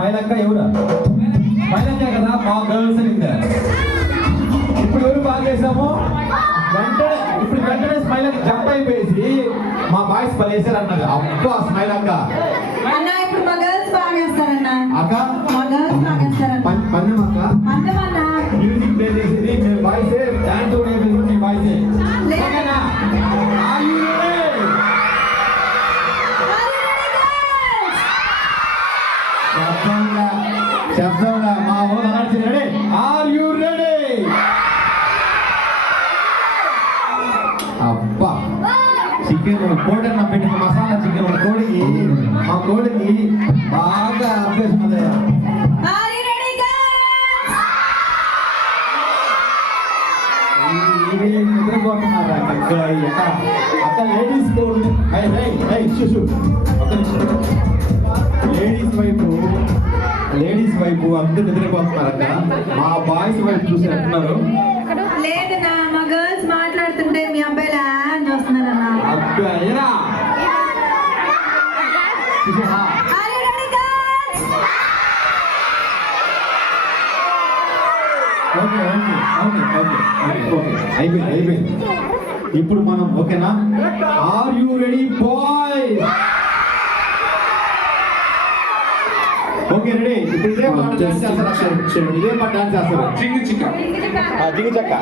Smile అక్క ఎవరు smile అక్క కదా మా గర్ల్స్ ఇప్పుడు ఎవరు బాగా చేసాము వెంటనే ఇప్పుడు వెంటనే స్మైల్ అక్క జంప్ అయిపోయేసి మా బాయ్స్ పలేసారు అన్నది అబ్బా స్మైల్ అక్క అన్న ఇప్పుడు మా గర్ల్స్ బాగా చేస్తారన్న అక్క మా గర్ల్స్ బాగా చేస్తారన్న పందెం అక్క అందమన్నా మ్యూజిక్ ప్లే చేసేది మేము బాయ్స్ డాన్స్ కూడా వేసేది మీ బాయ్స్ ఓకేనా Are you ready? శబ్దంగా మా ఊరు అలర్చి రెడీ ఆర్ యు రెడీ అబ్బా చికెన్ కోడన్న పెట్టిన మసాలా చికెన్ కోడికి మా కోడికి బాగా అభ్యాసం అదయ్యా నిద్రపోతున్నారా అక్క లేడీస్ కోడ్ లేడీస్ వైపు అందరూ నిద్రపోతున్నారట మా బాయ్స్ వైపు చూసి అంటున్నారు లేదన్నా మా గర్ల్స్ మాట్లాడుతుంటే మీ అబ్బాయిలా అని చూస్తున్నారన్నా అబ్బాయిరా okay okay okay okay okay అయిపోయింది అయిపోయింది ఇప్పుడు మనం ఓకేనా are you ready boys okay ready ఇప్పుడు ఇదే పాట డాన్స్ చేస్తారు ఇదే పాట డాన్స్ చేస్తారు జింగి చిక్క జింగి చక్క